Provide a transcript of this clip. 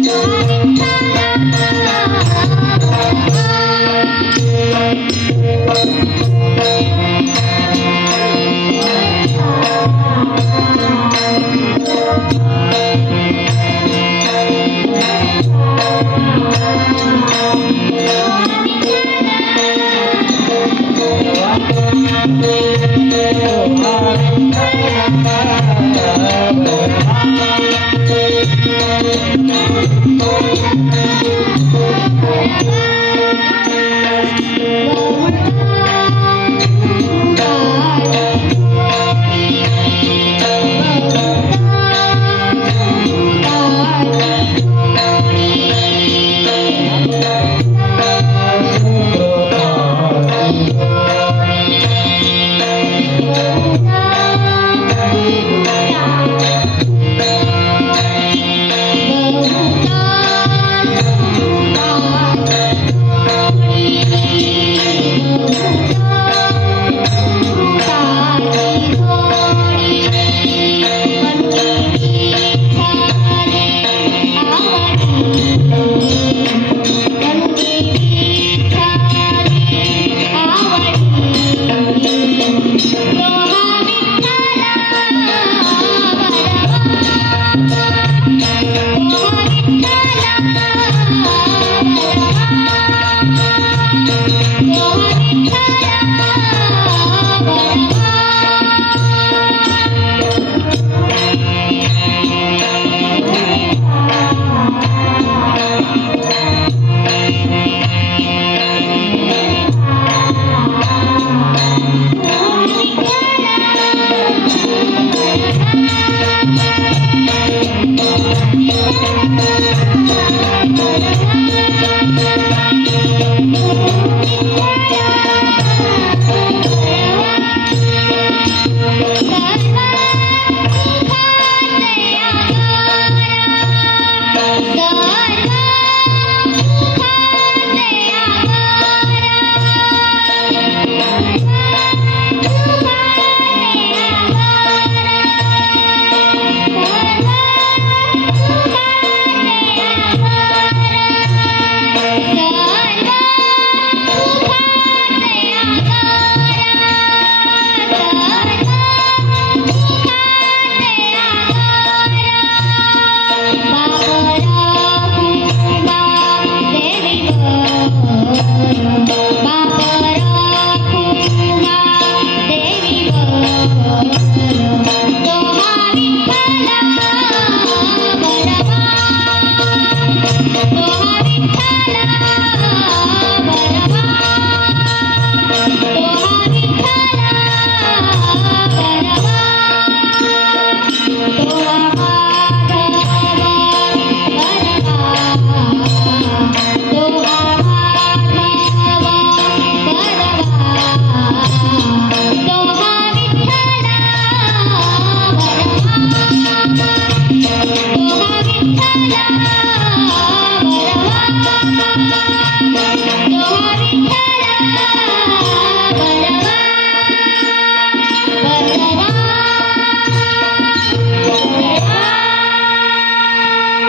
Yeah.